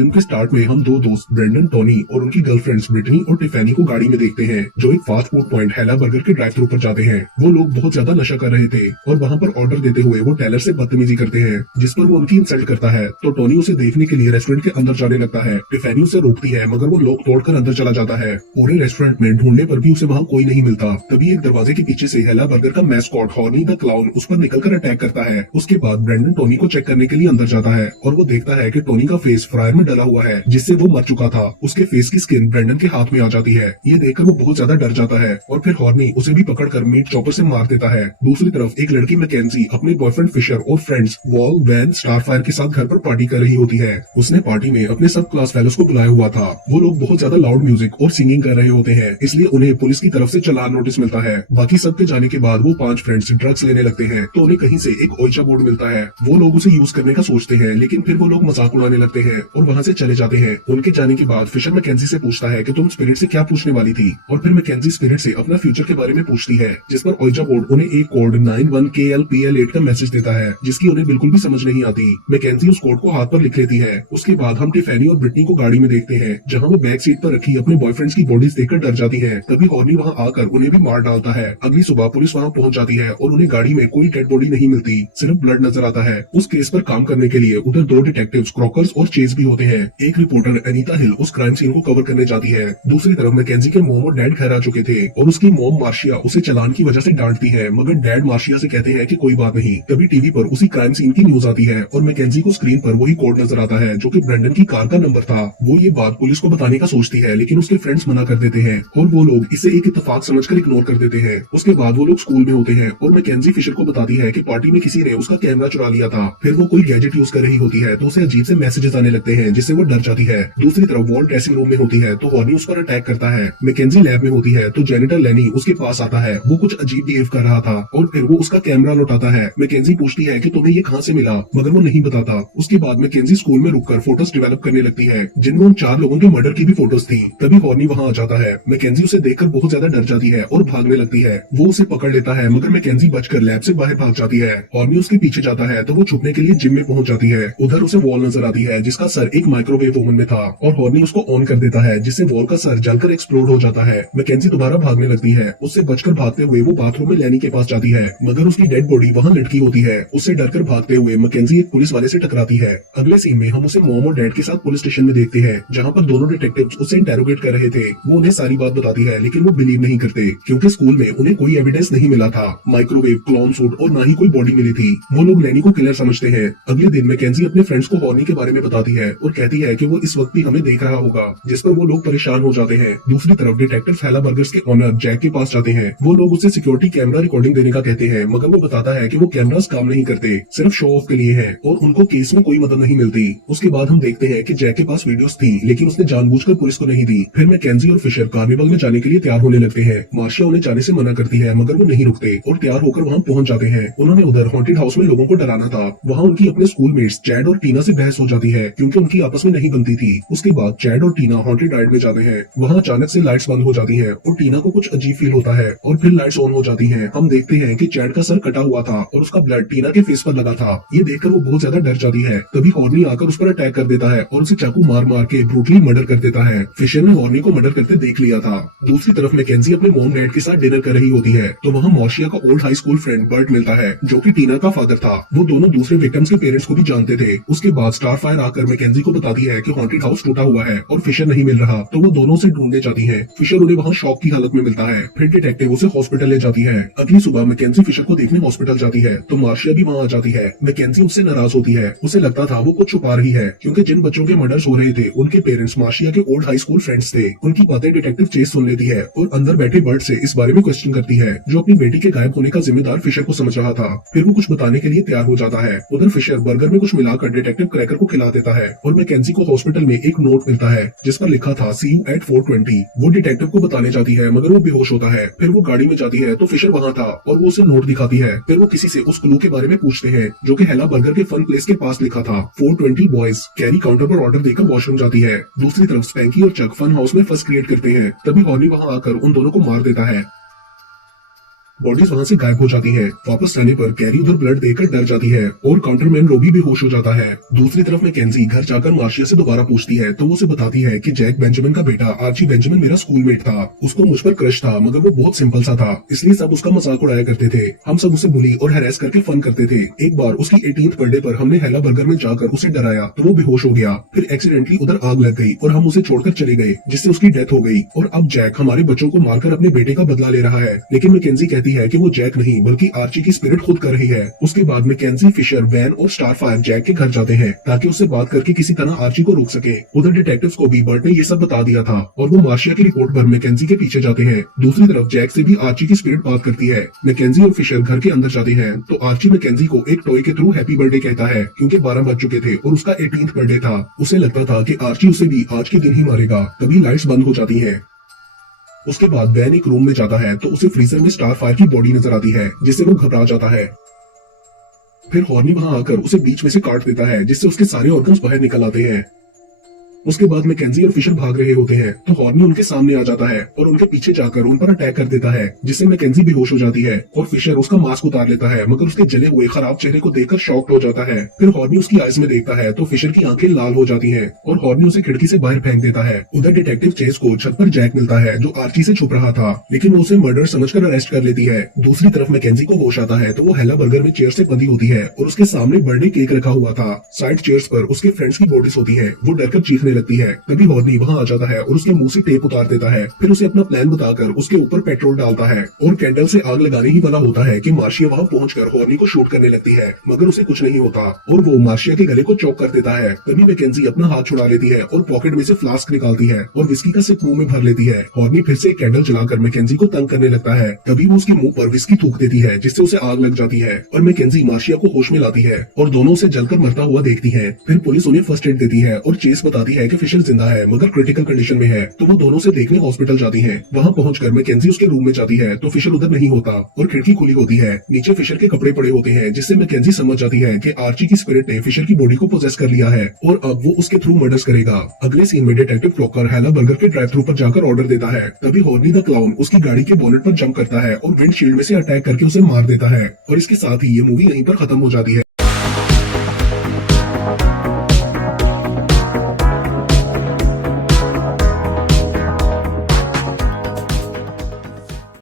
Film के start में हम दो दोस्त ब्रेंडन टोनी और उनकी गर्लफ्रेंड्स ब्रिटनी और टिफैनी को गाड़ी में देखते हैं जो एक फास्ट फूड पॉइंट हेला बर्गर के ड्राइव थ्रू पर जाते हैं। वो लोग बहुत ज्यादा नशा कर रहे थे और वहाँ पर ऑर्डर देते हुए वो टेलर से बदतमीजी करते हैं, जिस पर वो उनकी इंसल्ट करता है। तो टोनी उसे देखने के लिए रेस्टोरेंट के अंदर जाने लगता है। टिफैनी उसे रोकती है मगर वो लॉक तोड़कर अंदर चला जाता है। पूरे रेस्टोरेंट में ढूंढने पर भी उसे वहाँ कोई नहीं मिलता। तभी एक दरवाजे के पीछे से हेला बर्गर का मैस्कॉट हॉर्नी द क्लाउन उस पर निकलकर अटैक करता है। उसके बाद ब्रेंडन टोनी को चेक करने के लिए अंदर जाता है और वो देखता है कि टोनी का फेस फ्रायर में डला हुआ है जिससे वो मर चुका था। उसके फेस की स्किन ब्रेंडन के हाथ में आ जाती है। ये देखकर वो बहुत ज्यादा डर जाता है और फिर हॉर्नी उसे भी पकड़कर मीट चॉपर से मार देता है। दूसरी तरफ एक लड़की मैकेंजी अपने बॉयफ्रेंड फिशर और फ्रेंड्स वॉल वैन स्टारफायर के साथ घर पर पार्टी कर रही होती है। उसने पार्टी में अपने सब क्लास फेलोज को बुलाया हुआ था। वो लोग बहुत ज्यादा लाउड म्यूजिक और सिंगिंग कर रहे होते हैं, इसलिए उन्हें पुलिस की तरफ से चालान नोटिस मिलता है। बाकी सबके जाने के बाद वो 5 फ्रेंड्स ड्रग्स लेने लगते हैं तो उन्हें कहीं से एक ओइचा बोर्ड मिलता है। वो लोग उसे यूज करने का सोचते हैं लेकिन फिर वो लोग मजाक उड़ाने लगते हैं और वहाँ से चले जाते हैं। उनके जाने के बाद फिशर मैकेंजी से पूछता है कि तुम स्पिरिट से क्या पूछने वाली थी, और फिर मैकेंजी स्पिरिट से अपना फ्यूचर के बारे में पूछती है, जिस पर ओइचा बोर्ड उन्हें एक कोड 91KLPL8 का मैसेज देता है जिसकी उन्हें बिल्कुल भी समझ नहीं आती। मैकेंजी उस कोड को हाथ पर लिख लेती है। उसके बाद हम टिफैनी और ब्रिटनी को गाड़ी में देखते हैं जहाँ वो बैक सीट पर रखी अपने बॉयफ्रेंड्स की बॉडीज देखकर डर जाती है। तभी हॉर्नी वहाँ आकर उन्हें भी मार डालता है। अगली सुबह पुलिस वहाँ पहुँच जाती है और उन्हें गाड़ी में कोई डेड बॉडी नहीं मिलती, सिर्फ ब्लड नजर आता है। उस केस पर काम करने के लिए उधर 2 डिटेक्टिव्स क्रॉकर्स और चेज भी होते हैं। एक रिपोर्टर अनीता हिल उस क्राइम सीन को कवर करने जाती है। दूसरी तरफ मैकेंजी के मॉम और डैड घर आ चुके थे और उसकी मॉम मार्शिया उसे चालान की वजह से डांटती है मगर डैड मार्शिया से कहते हैं कि कोई बात नहीं। तभी टीवी पर उसी क्राइम सीन की न्यूज आती है और मैकेंजी को स्क्रीन पर वही कोड नजर आता है जो कि ब्रेंडन की कार का नंबर था। वो ये बात पुलिस को बताने का सोचती है लेकिन उसके फ्रेंड्स मना कर देते हैं और वो लोग इसे एक इत्तेफाक समझकर इग्नोर कर देते हैं। उसके बाद वो लोग स्कूल में होते हैं और मैकेंजी फिशर को बताती है कि पार्टी में किसी ने उसका कैमरा चुरा लिया था। फिर वो कोई गैजेट यूज कर रही होती है तो उसे अजीब से मैसेजेस आने लगते हैं जिससे वो डर जाती है। दूसरी तरफ वॉल ड्रेसिंग रूम में होती है तो हॉर्नी उस पर अटैक करता है। मैकेंजी लैब में होती है तो जेनिटर लेनी उसके पास आता है। वो कुछ अजीब बिहेव कर रहा था और फिर वो उसका कैमरा लौटाता है। मैकेंजी पूछती है कि तुम्हें ये कहाँ से मिला, मगर वो नहीं बताता। उसके बाद मैकेंजी स्कूल में रुककर फोटोज डेवलप करने लगती है जिनमें उन 4 लोगों के मर्डर की भी फोटोज थी। तभी हॉर्नी वहाँ आ जाता है। मैकेंजी उसे देखकर बहुत ज्यादा डर जाती है और भागने लगती है। वो उसे पकड़ लेता है मगर मैकेंजी बचकर लैब से बाहर भाग जाती है। हॉर्नी उसके पीछे जाता है तो वो छुपने के लिए जिम में पहुंच जाती है। उधर उसे वॉल नजर आती है जिसका सर एक माइक्रोवेव ओवन में था और हॉर्नी उसको ऑन कर देता है जिससे वॉल का सर जलकर एक्सप्लोड हो जाता है। मैकेंजी दोबारा भागने लगती है। उससे बचकर भागते हुए वो बाथरूम में लेनी के पास जाती है मगर उसकी डेड बॉडी वहाँ लटकी होती है। उससे डरकर भागते हुए मैकेंजी एक पुलिस वाले से टकराती है। अगले सीन में हम उसे मॉम और डैड के साथ पुलिस स्टेशन में देखते हैं जहाँ पर दोनों डिटेक्टिव्स उसे इंटेरोगेट कर रहे थे। वो उन्हें सारी बात बताती है लेकिन वो बिलीव नहीं करते क्योंकि स्कूल में उन्हें कोई एविडेंस नहीं मिला था, माइक्रोवेव, क्लॉन सूट और ना ही कोई बॉडी मिली थी। वो लोग लेनी को किलर समझते हैं। अगले दिन मैकेंजी अपने फ्रेंड्स को हॉर्नी के बारे में बताती है और कहती है कि वो इस वक्त भी हमें देख रहा होगा, जिस पर वो लोग परेशान हो जाते हैं। दूसरी तरफ डिटेक्टिव हेला बर्गर्स के ओनर जैक के पास जाते हैं। वो लोग उसे सिक्योरिटी कैमरा रिकॉर्डिंग देने का कहते हैं मगर वो बताता है कि वो कैमरास काम नहीं करते, सिर्फ शो ऑफ के लिए है और उनको केस में कोई मदद नहीं मिलती। उसके बाद हम देखते हैं कि जैक के पास वीडियोस थी लेकिन उसने जानबूझकर पुलिस को नहीं दी। फिर मैकेंजी और फिशर कार्निवल में जाने के लिए तैयार होने लगते हैं। मार्शिया उन्हें जाने से मना करती है मगर वो नहीं रुकते और तैयार होकर वहाँ पहुँच जाते हैं। उन्होंने उधर हॉन्टेड हाउस में लोगों को डराना था। वहाँ उनकी अपने स्कूलमेट्स चैड और टीना से बहस हो जाती है क्योंकि उनकी आपस में नहीं बनती थी। उसके बाद चैड और टीना हॉन्टेड राइड में जाते हैं। वहाँ अचानक से लाइट्स बंद हो जाती हैं और टीना को कुछ अजीब फील होता है और फिर लाइट्स ऑन हो जाती हैं। हम देखते हैं कि चैड का सर कटा हुआ था और उसका ब्लड टीना के फेस पर लगा था। ये देखकर वो बहुत ज्यादा डर जाती है। तभी हॉर्नी आकर उस पर अटैक कर देता है और उसे चाकू मार मार के ब्रूटली मर्डर कर देता है। फिशर ने हॉर्नी को मर्डर करते देख लिया था। दूसरी तरफ मैकेंजी अपने मॉम डैड के साथ डिनर कर रही होती है तो वहाँ मार्शिया का old high school friend Bert मिलता है जो कि टीना का फादर था। वो दोनों दूसरे विक्टिम्स के पेरेंट्स को भी जानते थे। उसके बाद स्टारफायर आकर मैकेंजी को बताती है कि हॉन्टेड हाउस टूटा हुआ है और फिशर नहीं मिल रहा तो वो दोनों से ढूंढने जाती है। फिशर उन्हें वहाँ शॉक की हालत में मिलता है। फिर डिटेक्टिव उसे हॉस्पिटल ले जाती है। अगली सुबह मैकेंजी फिशर को देखने हॉस्पिटल जाती है तो मार्शिया भी वहाँ आ जाती है। मैकेंजी उससे नाराज होती है। उसे लगता था वो कुछ छुपा रही है क्योंकि जिन बच्चों के मर्डर्स हो रहे थे उनके पेरेंट्स मार्शिया के ओल्ड हाई स्कूल फ्रेंड्स थे। उनकी बातें डिटेक्टिव चेस सुन लेती है और अंदर बैठे बर्ट से इस बारे में क्वेश्चन करती है जो अपनी बेटी के गायब होने का जिम्मेदार फिशर को समझ रहा था। फिर वो कुछ बताने के लिए तैयार हो जाता है। उधर फिशर बर्गर में कुछ मिलाकर डिटेक्टिव क्रैकर को खिला देता है और मैकेंजी को हॉस्पिटल में एक नोट मिलता है जिस पर लिखा था सी यू एट 4:20। वो डिटेक्टिव को बताने जाती है मगर वो बेहोश होता है। फिर वो गाड़ी में जाती है तो फिशर वहाँ था और वो उसे नोट दिखाती है। फिर वो किसी से उस क्लू के बारे में पूछते हैं जो कि हेला बर्गर के फन प्लेस के पास लिखा था। 420 बॉयज कैरी काउंटर पर ऑर्डर देकर वॉशरूम जाती है। दूसरी तरफ स्पैंकी और चक फन हाउस में फर्स्ट क्रिएट करते हैं। तभी हॉर्नी वहाँ आकर उन दोनों को मार देता है। बॉडीज वहाँ से गायब हो जाती है। वापस आने पर कैरी उधर ब्लड देखकर डर जाती है और काउंटरमैन रोबी बेहोश हो जाता है। दूसरी तरफ मैकेंजी घर जाकर मार्शिया से दोबारा पूछती है तो वो उसे बताती है कि जैक बेंजामिन का बेटा आर्ची बेंजामिन मेरा स्कूलमेट था। उसको मुझ पर क्रश था मगर वो बहुत सिंपल सा था, इसलिए सब उसका मजाक उड़ाया करते थे। हम सब उसे बुली और हैरेस करके फन करते थे। एक बार उसकी 18th बर्थडे पर हमने हेला बर्गर में जाकर उसे डराया तो वो बेहोश हो गया। फिर एक्सीडेंटली उधर आग लग गई और हम उसे छोड़कर चले गए जिससे उसकी डेथ हो गई। और अब जैक हमारे बच्चों को मारकर अपने बेटे का बदला ले रहा है। लेकिन मैकेंजी कहती है कि वो जैक नहीं बल्कि आर्ची की स्पिरिट खुद कर रही है। उसके बाद मैकेंजी, फिशर, वैन और स्टारफायर जैक के घर जाते हैं ताकि उससे बात करके किसी तरह आर्ची को रोक सके। उधर डिटेक्टिव्स को भी बर्ट ने ये सब बता दिया था और वो मार्शिया की रिपोर्ट पर मैकेंजी के पीछे जाते हैं। दूसरी तरफ जैक से भी आर्ची की स्पिरिट बात करती है। मैकेंजी और फिशर घर के अंदर जाते हैं तो आर्ची मैकेंजी को एक टॉय के थ्रू हैप्पी बर्थडे कहता है क्योंकि 12 बज चुके थे और उसका 18th बर्थडे था। उसे लगता था कि आर्ची उसे भी आज के दिन ही मारेगा। तभी लाइट्स बंद हो जाती हैं। उसके बाद वैन एक रूम में जाता है तो उसे फ्रीजर में स्टारफायर की बॉडी नजर आती है जिससे वो घबरा जाता है। फिर हॉर्नी वहां आकर उसे बीच में से काट देता है जिससे उसके सारे ऑर्गन्स बाहर निकल आते हैं। उसके बाद मैकेंजी और फिशर भाग रहे होते हैं तो हॉर्नी उनके सामने आ जाता है और उनके पीछे जाकर उन पर अटैक कर देता है जिससे मैकेंजी बेहोश हो जाती है और फिशर उसका मास्क उतार लेता है मगर उसके जले हुए खराब चेहरे को देखकर शॉक्ड हो जाता है। फिर हॉर्नी उसकी आइज में देखता है तो फिशर की आंखें लाल हो जाती हैं और हॉर्नी उसे खिड़की से बाहर फेंक देता है। उधर डिटेक्टिव चेस को छत पर जैक मिलता है जो आर्ची से छुप रहा था लेकिन वो उसे मर्डर समझकर अरेस्ट कर लेती है। दूसरी तरफ मैकेंजी को होश आता है तो वो हेला बर्गर में चेयर से बंधी होती है और उसके सामने बर्थडे केक रखा हुआ था। साइड चेयर्स पर उसके फ्रेंड्स की बॉडीज होती है। वो डरकर चीखने लगती है। तभी हॉर्नी वहां आ जाता है और उसके मुंह से टेप उतार देता है। फिर उसे अपना प्लान बताकर उसके ऊपर पेट्रोल डालता है और कैंडल से आग लगाने ही वाला होता है कि मार्शिया वहां पहुंचकर हॉर्नी को शूट करने लगती है मगर उसे कुछ नहीं होता और वो मार्शिया के गले को चौक कर देता है। तभी मैकेंजी अपना हाथ छुड़ा लेती है और पॉकेट में से फ्लास्क निकालती है और विस्की का सिप मुंह में भर लेती है। हॉर्नी फिर से एक कैंडल जलाकर मैकेंजी को तंग करने लगता है। तभी वो उसके मुंह पर विस्की थूक देती है जिससे उसे आग लग जाती है और मैकेंजी मार्शिया को होश में लाती है और दोनों उसे जलकर मरता हुआ देखती है। फिर पुलिस उन्हें फर्स्ट एड देती है और चेस बताती है कि फिशर जिंदा है मगर क्रिटिकल कंडीशन में है तो वो दोनों से देखने हॉस्पिटल जाती हैं। वहां पहुंचकर मैकेंजी उसके रूम में जाती है तो फिशर उधर नहीं होता और खिड़की खुली होती है। नीचे फिशर के कपड़े पड़े होते हैं जिससे मैकेंजी समझ जाती है कि आर्ची की स्पिरिट ने फिशर की बॉडी को पोजेस कर लिया है और अब वो उसके थ्रू मर्डर्स करेगा। अगले सीन में डिटेक्टिव क्लॉकर हेला बर्गर के ड्राइव थ्रू पर जाकर ऑर्डर देता है। तभी हॉर्नी द क्लाउन उसकी गाड़ी के बोनेट पर जंप करता है और विंडशील्ड में से अटैक करके उसे मार देता है और इसके साथ ही ये मूवी यहीं पर खत्म हो जाती है।